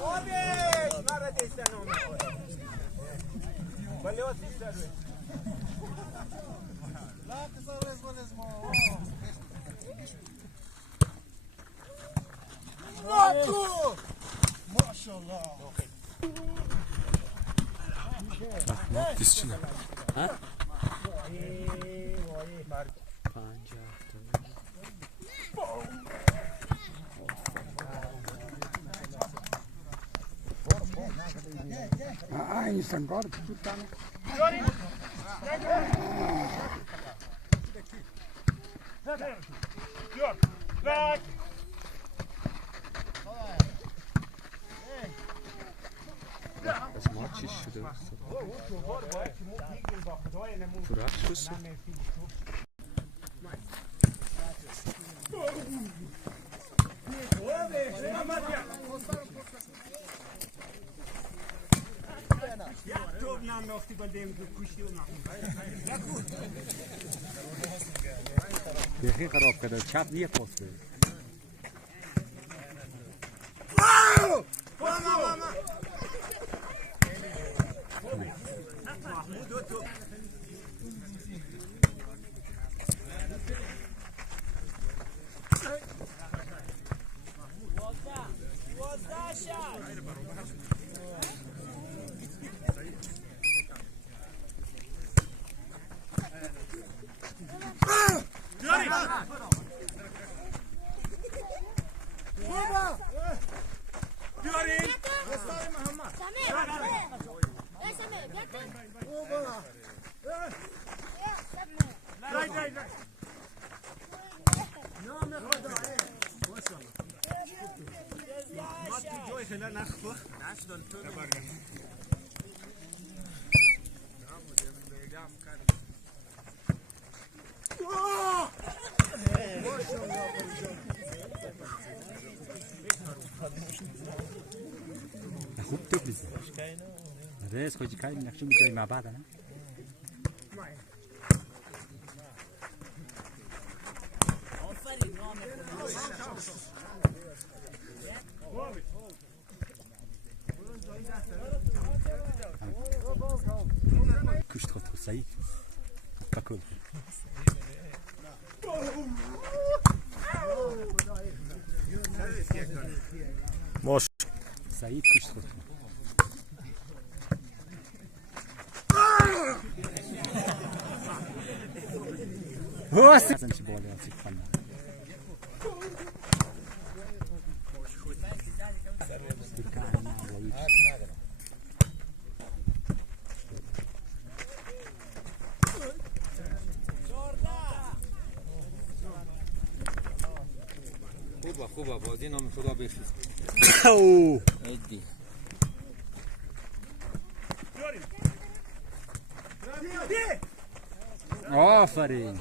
Обе! Смотрите, что оно. Полеты, старые. Лапы зарез, вылез, мол. Лапу! Maşallah. Bak bak dizçine. Ha? Pancar. Ah, Eins, dann Gott. Back! As Vamos as should have. For us, tá, Oh, né? صبح ننداختی با دمگو کشتی و نخون بخی خراب کرده چپ نیه پاس بره محمود و تو دوازده دوازده شد Görin! Gösterin Muhammed! Samir! Gel Samir, gel gel! Oba! Lay lay lay! نعم يا خدعي ما شاء الله ما تجوي خلينا نخفه نعشدون توني نعم ودي من بيقام كان اخوك تفلس الرئيس كويس كاين نخشم جاي مع بعض انا Que je trouve ça y est, pas cool. Mosh. Said kuş tuttu. Vos! Sen şu bolya çıkmadı. Kuba, bo z nam chyba by wszystko. Ejdi. Aferin.